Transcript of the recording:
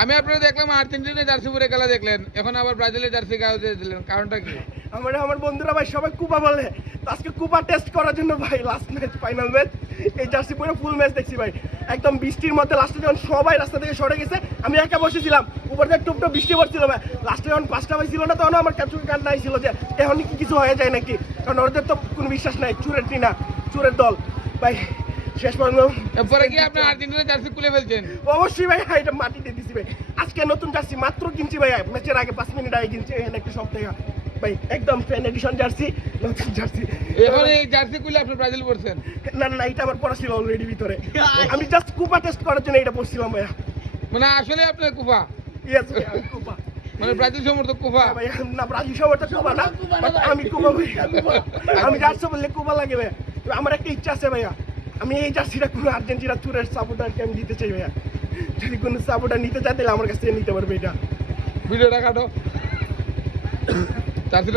আমি আপনারা দেখলাম আর্জেন্টিনা জার্সি পরে খেলা দেখলেন, এখন আবার ব্রাজিলের জার্সি গায়ে দিলেন, কারণটা কি? আমার বন্ধুরা ভাই সবাই কুপা বলে, আজকে কুপা টেস্ট করার জন্য ভাই লাস্ট ম্যাচ ফাইনাল ম্যাচ এই জার্সি পরে ফুল ম্যাচ দেখছি ভাই। একদম বৃষ্টির মধ্যে লাস্টে যখন সবাই রাস্তা থেকে সরে গেছে, আমি একা বসেছিলাম, উপর থেকে টুপটা বৃষ্টি পড়ছিল ভাই। লাস্টে যখন 5টা বাজছিল না, তখন আমার কাছে কান্না আইছিল যে এখন কি কিছু হয়ে যায় নাকি, কারণ ওদের তো কোনো বিশ্বাস নাই, চুরের টিনা, চুরের দল ভাই। শেষ পর্যন্ত এরপরে কি আপনি আর্জেন্টিনা জার্সি খুলে ফেলছেন? অবশ্যই ভাই, এটা মাটিতে দিছি ভাই। আজকে নতুন জার্সি মাত্র কিনছি ভাই, ম্যাচের আগে 5 মিনিট আগে কিনছি, এখানে একটা সব থেকে ভাই একদম ফ্যান এডিশন জার্সি, নতুন জার্সি। এখন এই জার্সি খুলে আপনি ব্রাজিল পড়ছেন? না না, এটা আমার পড়া ছিল অলরেডি ভিতরে, আমি জাস্ট কুপা টেস্ট করার জন্য এটা পড়ছিলাম ভাইয়া। মানে আসলে আপনার কুফা, ইয়েস ভাই, আমি কুপা মানে ব্রাজিল সমর্থক কুফা? ভাই। না, ব্রাজিল সবারটা কুপা না, but আমি কুপা ভাই। আমি জার্সি বললে কুপা লাগে ভাইয়া। তবে আমার একটা ইচ্ছা আছে ভাইয়া, আমি এই জার্সিটা কোনো আর্জেন্টিনা চুরের সাপোর্টারকে আমি দিতে চাই ভাইয়া। যদি কোনো সাপোর্টার নিতে চায় তাহলে আমার কাছ থেকে নিতে পারবে এটা। ভিডিওটা কাটো। জার্সি